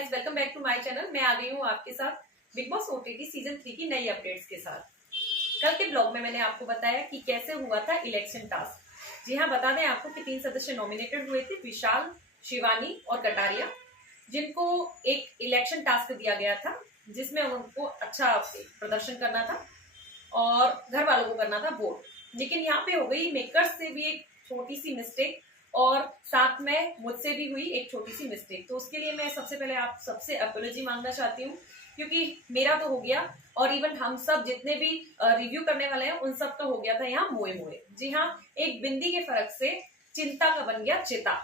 Guys, welcome back to my channel. मैं आ गई हूँ आपके साथ बिग बॉस ओटीटी सीजन 3 की नई अपडेट्स के साथ। कल के ब्लॉग में मैंने आपको बताया कि कैसे हुआ था इलेक्शन टास्क। जी हाँ, बता दें आपको कि 3 सदस्य नॉमिनेटेड हुए थे, विशाल, शिवानी और कटारिया, जिनको एक इलेक्शन टास्क दिया गया था जिसमें उनको अच्छा प्रदर्शन करना था और घर वालों को करना था वोट। लेकिन यहाँ पे हो गई मेकर्स से भी एक छोटी सी मिस्टेक और साथ में मुझसे भी हुई एक छोटी सी मिस्टेक। तो उसके लिए मैं सबसे पहले आप सबसे अपॉलॉजी मांगना चाहती हूँ, क्योंकि मेरा तो हो गया और इवन हम सब जितने भी रिव्यू करने वाले हैं उन सब का हो गया था यहाँ मोए मोए। जी हाँ, एक बिंदी के फर्क से चिंता का बन गया चिता।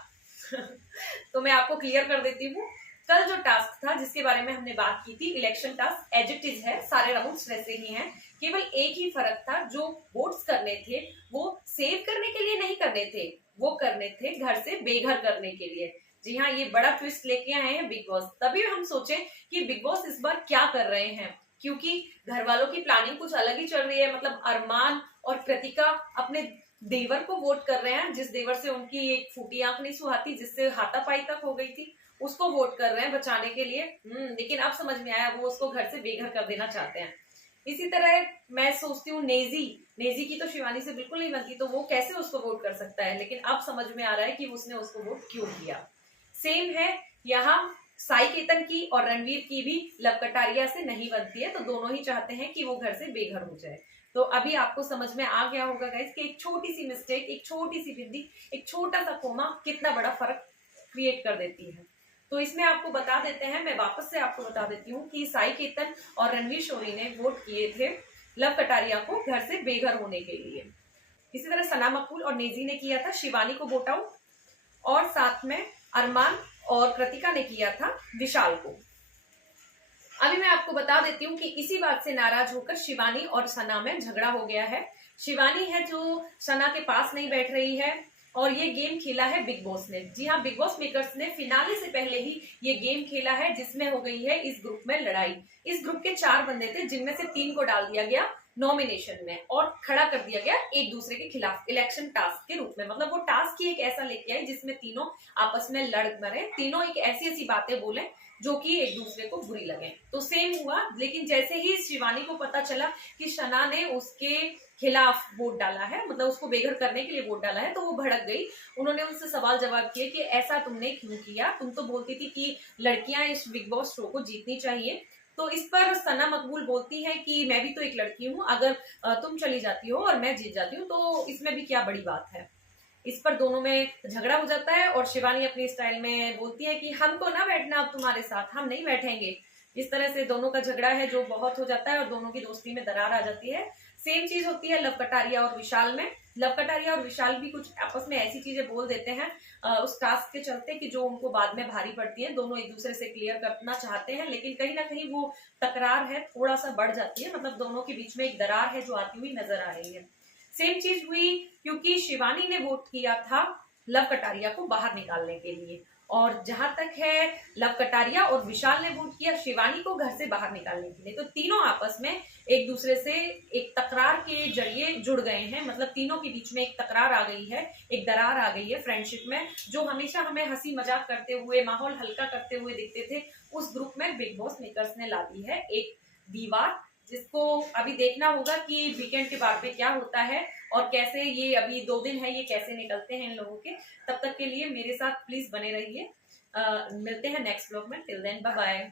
तो मैं आपको क्लियर कर देती हूँ, कल जो टास्क था जिसके बारे में हमने बात की थी, election task as it is है, सारे राउंड्स वैसे ही हैं। केवल एक ही फर्क था, जो वोट्स करने थे वो सेव करने के लिए नहीं करने थे, वो करने थे घर से बेघर करने के लिए। जी हाँ, ये बड़ा ट्विस्ट लेके आए हैं बिग बॉस। तभी हम सोचे कि बिग बॉस इस बार क्या कर रहे हैं, क्योंकि घर वालों की प्लानिंग कुछ अलग ही चल रही है। मतलब अरमान और कृतिका अपने देवर को वोट कर रहे हैं, जिस देवर से उनकी एक फूटी आंख नहीं सुहाती, जिससे हाथापाई तक हो गई थी, उसको वोट कर रहे हैं बचाने के लिए। लेकिन अब समझ में आया, वो उसको घर से बेघर कर देना चाहते हैं। इसी तरह मैं सोचती हूँ नेजी की तो शिवानी से बिल्कुल नहीं बनती, तो वो कैसे उसको वोट कर सकता है। लेकिन अब समझ में आ रहा है कि उसने उसको वोट क्यों किया। सेम है यहाँ साई केतन की और रणवीर की भी लव कटारिया से नहीं बनती है, तो दोनों ही चाहते हैं कि वो घर से बेघर हो जाए। तो अभी आपको समझ में आ गया होगा गाइस कि एक छोटी सी मिस्टेक, एक छोटी सी बिंदी, एक छोटा सा कोमा कितना बड़ा फर्क क्रिएट कर देती है। तो इसमें आपको बता देते हैं, मैं वापस से आपको बता देती हूँ कि साई केतन और रणवीर शोरी ने वोट किए थे लव कटारिया को घर से बेघर होने के लिए। इसी तरह सना मकबूल और नेजी ने किया था शिवानी को वोट आउट, और साथ में अरमान और कृतिका ने किया था विशाल को। अभी मैं आपको बता देती हूँ कि इसी बात से नाराज होकर शिवानी और सना में झगड़ा हो गया है। शिवानी है जो सना के पास नहीं बैठ रही है, और ये गेम खेला है बिग बॉस ने। जी हाँ, बिग बॉस मेकर्स ने फिनाले से पहले ही ये गेम खेला है, जिसमें हो गई है इस ग्रुप में लड़ाई। इस ग्रुप के 4 बंदे थे, जिनमें से 3 को डाल दिया गया नॉमिनेशन में और खड़ा कर दिया गया एक दूसरे के खिलाफ इलेक्शन टास्क के रूप में। मतलब वो टास्क ही एक ऐसा लेके आए जिसमें तीनों आपस में लड़ मरे, तीनों एक ऐसी ऐसी बातें बोले जो कि एक दूसरे को बुरी लगे। तो सेम हुआ, लेकिन जैसे ही शिवानी को पता चला कि सना ने उसके खिलाफ वोट डाला है, मतलब उसको बेघर करने के लिए वोट डाला है, तो वो भड़क गई। उन्होंने उनसे सवाल जवाब किए कि ऐसा तुमने क्यों किया, तुम तो बोलती थी कि लड़कियां इस बिग बॉस शो को जीतनी चाहिए। तो इस पर सना मकबूल बोलती है कि मैं भी तो एक लड़की हूँ, अगर तुम चली जाती हो और मैं जीत जाती हूँ तो इसमें भी क्या बड़ी बात है। इस पर दोनों में झगड़ा हो जाता है और शिवानी अपनी स्टाइल में बोलती है कि हमको ना बैठना अब तुम्हारे साथ, हम नहीं बैठेंगे। इस तरह से दोनों का झगड़ा है जो बहुत हो जाता है और दोनों की दोस्ती में दरार आ जाती है। सेम चीज होती है लव कटारिया और विशाल में। लव कटारिया और विशाल भी कुछ आपस में ऐसी चीजें बोल देते हैं उस टास्क के चलते कि जो उनको बाद में भारी पड़ती है। दोनों एक दूसरे से क्लियर करना चाहते हैं, लेकिन कहीं ना कहीं वो तकरार है थोड़ा सा बढ़ जाती है। मतलब दोनों के बीच में एक दरार है जो आती हुई नजर आ रही है। सेम चीज हुई क्योंकि शिवानी ने वोट किया था लव कटारिया को बाहर निकालने के लिए, और जहां तक है लव कटारिया और विशाल ने वोट किया शिवानी को घर से बाहर निकालने के लिए। तो तीनों आपस में एक दूसरे से एक तकरार के जरिए जुड़ गए हैं। मतलब तीनों के बीच में एक तकरार आ गई है, एक दरार आ गई है फ्रेंडशिप में, जो हमेशा हमें हंसी मजाक करते हुए, माहौल हल्का करते हुए दिखते थे, उस ग्रुप में बिग बॉस मेकर्स ने ला दी है एक दीवार, जिसको अभी देखना होगा कि वीकेंड के बाद पे क्या होता है और कैसे ये अभी 2 दिन है, ये कैसे निकलते हैं इन लोगों के। तब तक के लिए मेरे साथ प्लीज बने रहिए। मिलते हैं नेक्स्ट ब्लॉग में। Till then bye bye.